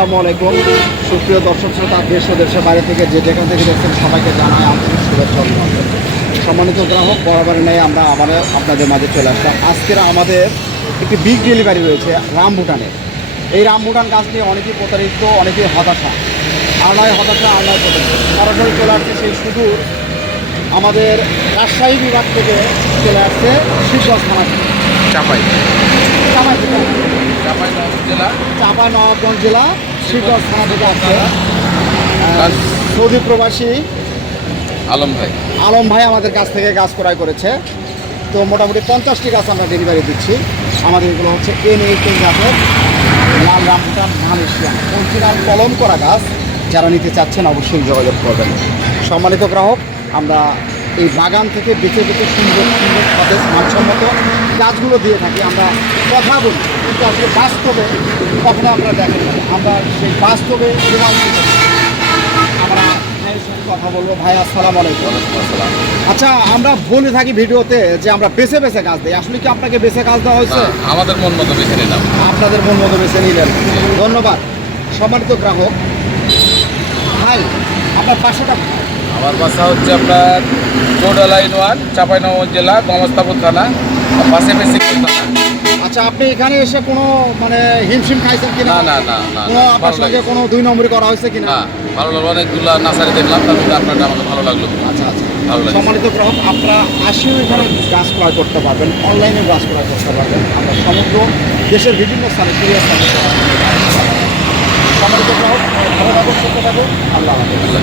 আসসালামু আলাইকুম সুপ্রিয় দর্শক শ্রোতা দেশ ও দেশের বাইরে থেকে যেখান থেকে দেখছেন সবাইকে জানাই আন্তরিক শুভেচ্ছা অভিনন্দন। সম্মানিত গ্রাহক, বরাবরের নেই আমরা আবার আপনাদের মাঝে চলে আসলাম। আজকের আমাদের একটি বিগ ডেলিভারি রয়েছে রামভুটানের। এই রামভুটান গাছ নিয়ে অনেকেই প্রতারিত, অনেকেই হতাশা, আর নয় হতাশা আর নয় প্রতারিত। সরাসরি চলে আসছে সেই সুদূর আমাদের রাজশাহী বিভাগ থেকে চলে আসছে শিবগঞ্জ থানা থেকে, চাঁপাইনবাবগঞ্জ জেলা শিবগঞ্জ থানা থেকে আসছে সৌদি প্রবাসী আলম ভাই আমাদের কাছ থেকে গাছ ক্রয় করেছে। তো মোটামুটি 50টি গাছ আমরা ডেলিভারি দিচ্ছি। আমাদের এগুলো হচ্ছে N18 গাছের লাল রামভুটান মালয়েশিয়ান অরিজিনাল কলম করা গাছ। যারা নিতে চাচ্ছেন অবশ্যই যোগাযোগ করবেন। সম্মানিত গ্রাহক, আমরা এই বাগান থেকে বেছে বেছে সুন্দর সুন্দর সতেজ মানসম্মত গাছগুলো দিয়ে থাকি। আমরা কথা বলি, কিন্তু আসলে বাস্তবে কখনো আমরা দেখেন না। আমরা সেই বাস্তবে আমরা ভাইয়ের সঙ্গে কথা বলবো। ভাই আসসালামু আলাইকুম। আচ্ছা, আমরা বলে থাকি ভিডিওতে যে আমরা বেছে বেছে গাছ দিই, আসলে কি আপনাকে বেছে গাছ দেওয়া হয়েছে? আমাদের মন মতো বেছে নিলাম। আপনাদের মন মতো বেছে নিলেন, ধন্যবাদ। সম্মানিত গ্রাহক ভাই, আপনার বাসাটা? আমার বাসা হচ্ছে আপনার চৌডা লাইন 1, চাঁপাইনবাবগঞ্জ জেলা, গমস্তাপুর থানা, পাশে বেশিকপুর থানা। আচ্ছা, আপনি এখানে এসে কোনো মানে হিমশিম খাইছেন কিনা? না। কোনো আপনার সঙ্গে কোনো 2 নম্বরই করা হয়েছে কিনা? না, ভালো লাগলো। অনেকগুলো নার্সারি দেখলাম, তার মধ্যে আপনারটা আমাকে ভালো লাগলো। আচ্ছা, ভালো লাগে। সম্মানিত গ্রাহক, আপনারা আসেও এখানে গাছ ক্রয় করতে পারবেন, অনলাইনে গাছ ক্রয় করতে পারবেন। আমরা সমগ্র দেশের বিভিন্ন স্থানে কুরিয়ার সার্ভিস সম্মানিত গ্রাহক, ভালো থাকুন, সুস্থ থাকুন, আল্লাহ হাফেজ।